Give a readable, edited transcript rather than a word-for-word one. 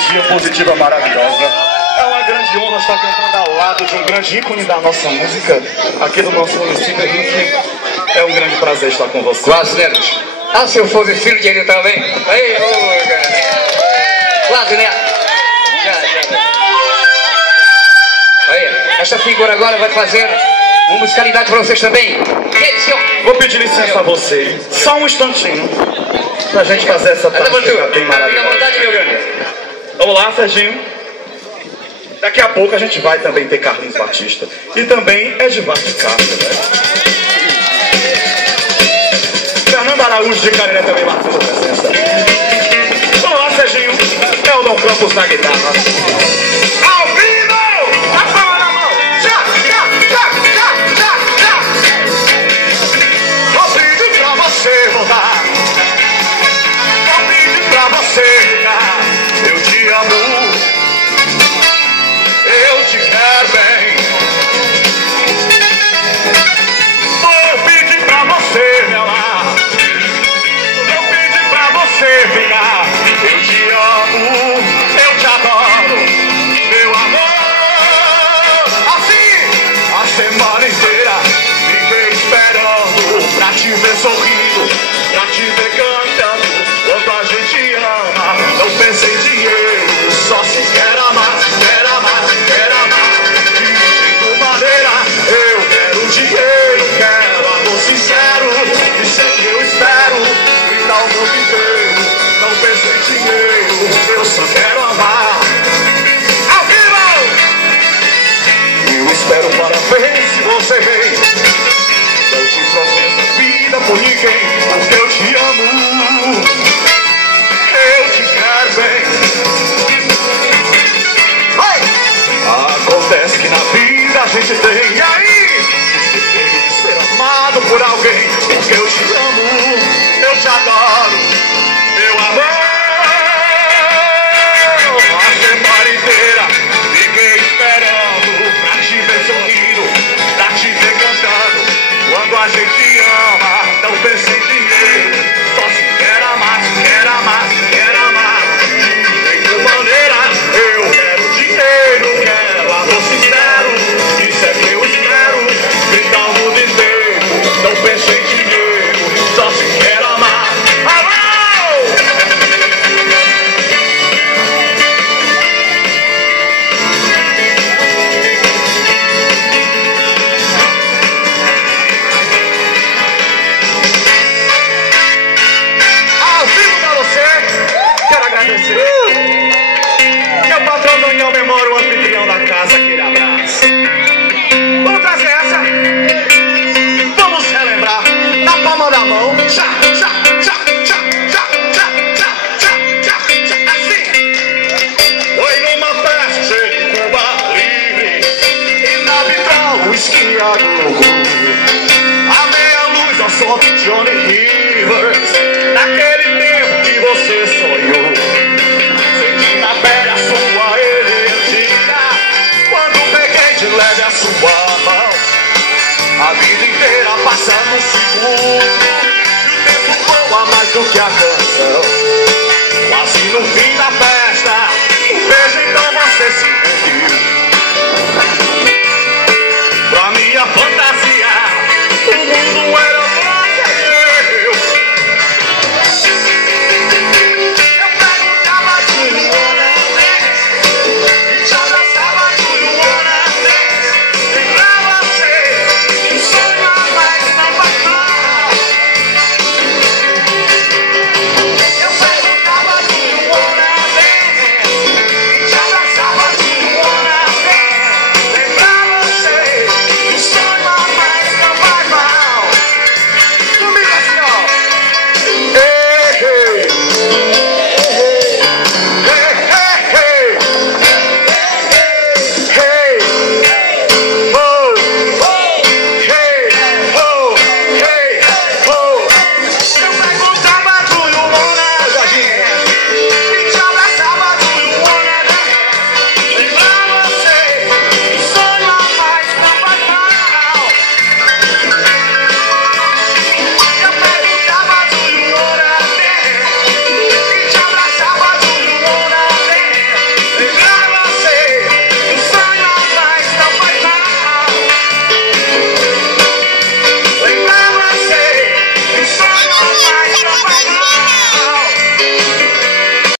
energia positiva maravilhosa. É uma grande honra estar cantando ao lado de um grande ícone da nossa música aqui do nosso município. É um grande prazer estar com você. Quase, Neto. Ah, se eu fosse filho dele também. Aí, ô, cara. Quase, Neto. Aí, essa figura agora vai fazer uma musicalidade para vocês também. Vou pedir licença a você, só um instantinho, pra gente fazer essa parte bem maravilhosa. Vamos lá, Serginho. Daqui a pouco a gente vai também ter Carlinhos Batista e também Edvaldo Castro, né? Fernando Araújo de Cariri também marcando presença. Vamos lá, Serginho. É o Dom Campos na guitarra. Ao vivo! A palma na mão! Já! Vou pedir pra você voltar. Vou pedir pra você ficar. Eu te amo. Eu te quero bem. Vou pedir pra você me amar. Vou pedir pra você ficar. Eu te amo, eu te adoro, meu amor. Assim, a semana inteira fiquei esperando pra te ver sorrindo, pra te ver cantando. Quando a gente ama, não pensa em dinheiro, só se quer amar, quer amar, quer amar. De maneira, eu quero dinheiro, quero amor sincero. Isso é que eu espero, gritar o mundo inteiro. Não penso em dinheiro, eu só quero amar. Ao vivo! Eu espero para ver se você vem. Não te prometo vida por ninguém, porque eu te amo. Eu te quero bem. Acontece que na vida a gente tem, e aí? Ser amado por alguém, porque eu te amo, eu te adoro, meu amor. A semana inteira fiquei esperando pra te ver sorrindo, pra te ver cantando. Quando a gente ama, não pensa em dinheiro, só se quer amar, quer amar, quer amar. De que maneira eu quero dinheiro, quero amor sincero. Isso é que eu espero, gritar o mundo inteiro. Não penso em dinheiro, só se quer amar. Alô! Ao vivo pra você, quero agradecer. Meu patrão Daniel Memória, o anfitrião da casa, aquele abraço. Vamos trazer essa. Vamos relembrar na palma da mão. Tchá, tchá, tchá, tchá, tchá, tchá, tchá, tchá, tchá, tchá. Assim. Foi numa festa cheia de Cuba Livre e na vitral o esquiador. A meia luz ao som de Johnny Rivers. Naquele tempo que você sonhou. Senti na pele a sua energia. Quando peguei de leve a sua mão. A vida inteira passa num segundo. E o tempo voa mais do que a canção.